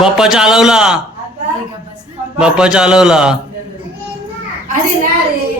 बाप्पा चालवला बाप्पा. चालवला अरे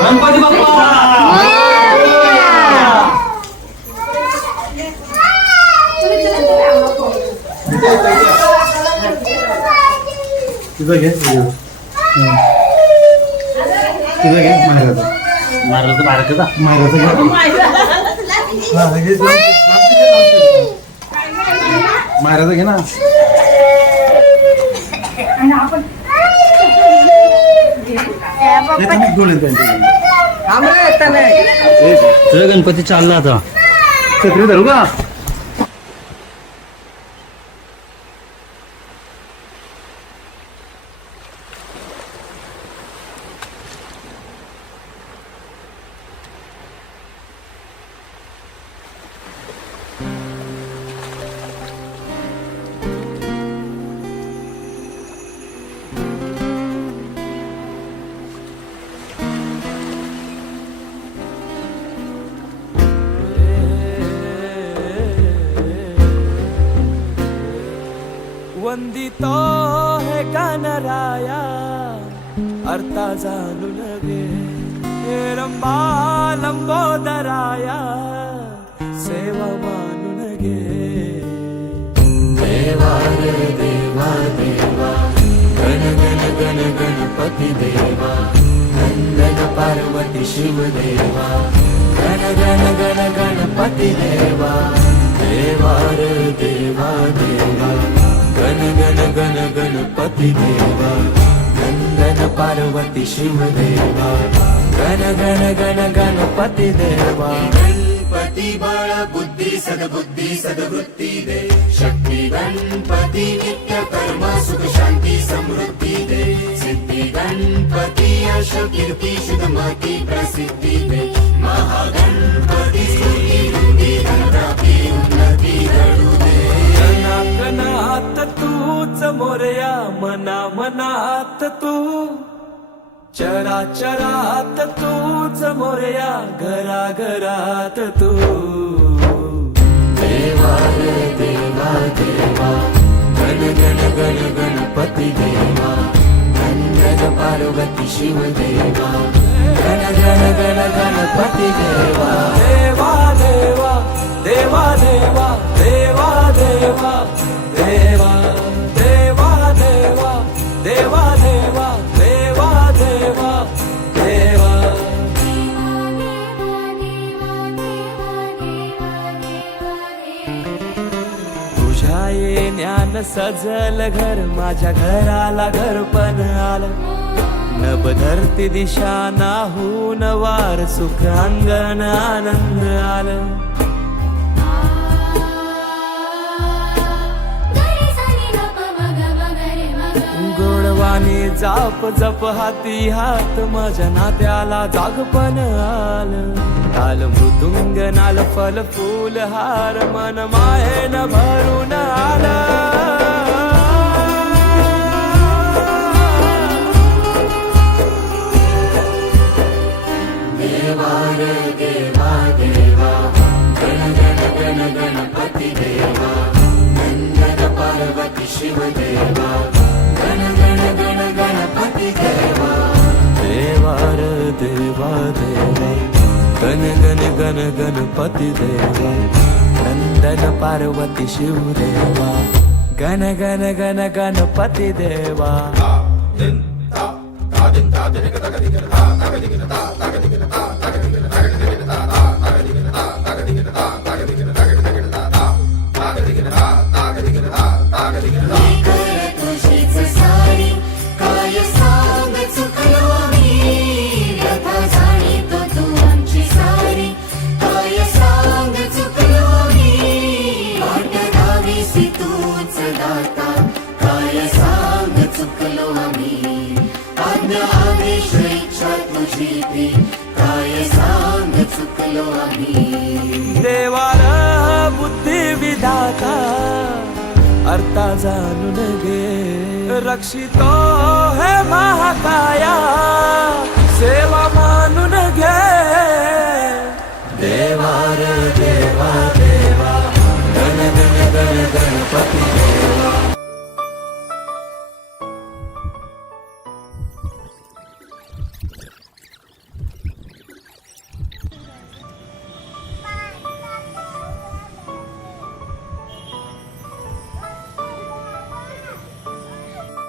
गणपती तुझं घे तुझं. घे माहेराचं माहेराचं माहेराचं माहेराचं घे. माहेराचं घे ना. गणपती. चालला आता. छत्री धरू का वंदितो हे गणराया अर्था जाणू लगे। हे रंबा लंबोदराया सेवा मानू लगे। देवा रे देवा देवा गण गण गण गणपती देवा नंदन पार्वती शिव देवा गण गण गण गणपती देवा देवा रे देवा देवा। ಗಣ ಗಣ ಗಣಪತಿ ದೇವ ನಂದನ ಪಾರ್ವತಿ ಶಿವದೇವ ಗಣ ಗಣ ಗಣ ಗಣಪತಿ ದೇವ ಗಣಪತಿ ಬಾಳ ಬುದ್ಧಿ ಸದ್ಬುದ್ಧಿ ಸದ್ವೃತ್ತಿ ದೇ ಶಕ್ತಿ ಗಣಪತಿ ನಿತ್ಯ ಕರ್ಮ ಸುಖ ಶಾಂತಿ ಸಮೃದ್ಧಿ ದೇ ಸಿದ್ಧಿ ಗಣಪತಿ ಯಶ ಕೀರ್ತಿ ಶುದ್ಧಮತಿ ಪ್ರಸಿದ್ಧಿ ದೇ ಮಹಾಗಣಪತಿ ಸ್ತುತಿ ರುಂಡಿ ಗಣಪತಿ ಉನ್ನತಿ ಗಣ मना मनात तू चरा चरात तूच मोरया घरा घरात तू. देवा रे देवा देवा गण गण गण गणपती देवा गण गण पार्वती शिव देवा गण गण छान सजल घर माझ्या घराला घर पण आलं. नभ धरती दिशा नाहून वार सुख अंगण आनंद आलं. जाप जप हाती हात माझ्या नात्याला जागपण आलं. తాళ మృదుంగనాల ఫల పూల హార మనమాయన భరుణాల దేవా దేవా గణ గణ గణ గణపతి దేవా నందన దేవా గణ గణ గణ గణపతి దేవా. దేవార దేవా దేవా. देवा गण गण गण गणपती देवा देवा रे देवा देवा गण गण गण गणपती देवा नंदन पार्वती शिव देवा गण गण गण गणपती देवा तुझीच आलो आम्ही. देवार बुद्धी विधाता अर्था जाणून घे. रक्षितो हे महाकाया सेवा मानून घे.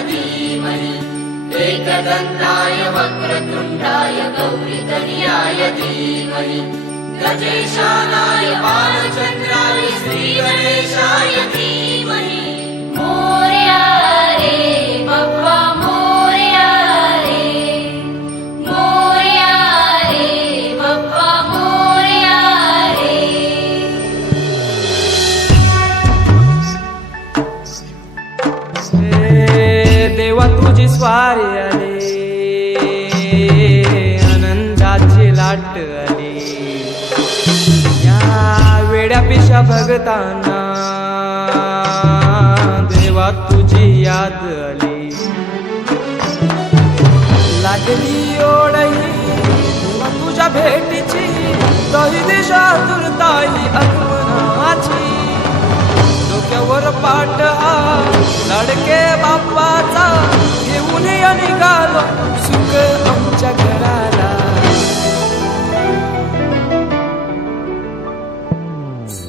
धीमहि एकदन्ताय वक्रतुण्डाय गौरि धीमहि। गजेशानाय बालचन्द्राय श्रीगणेशाय धीमहि। लाट आली या वेड्या पिशा भगतांना देवा तुझी याद आली. लागली ओढही तुझ्या भेटीची तरी दिशा तुरताई आगमनाची डोक्यावर पाठ हा लडके बाप्पाचा घेऊन आणि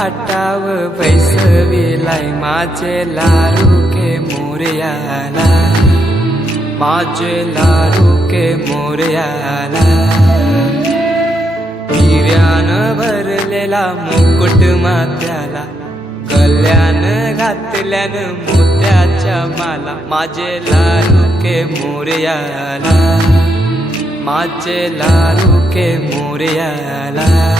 पाटाव बैसविलाय माझे लारू के मोरयाला. माझे लारू के मोरयाला. हिऱ्यानं भरलेला मुकुट मात्याला गल्यान घातल्यान मोत्याच्या माला. माझे लारू के मोरयाला. माझे लारू के मोरयाला.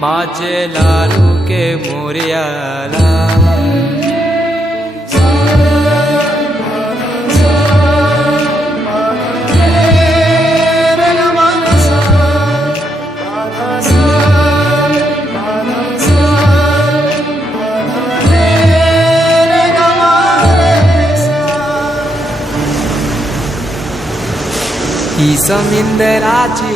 माझे लारू मुके मोर्याला ही समिंदराची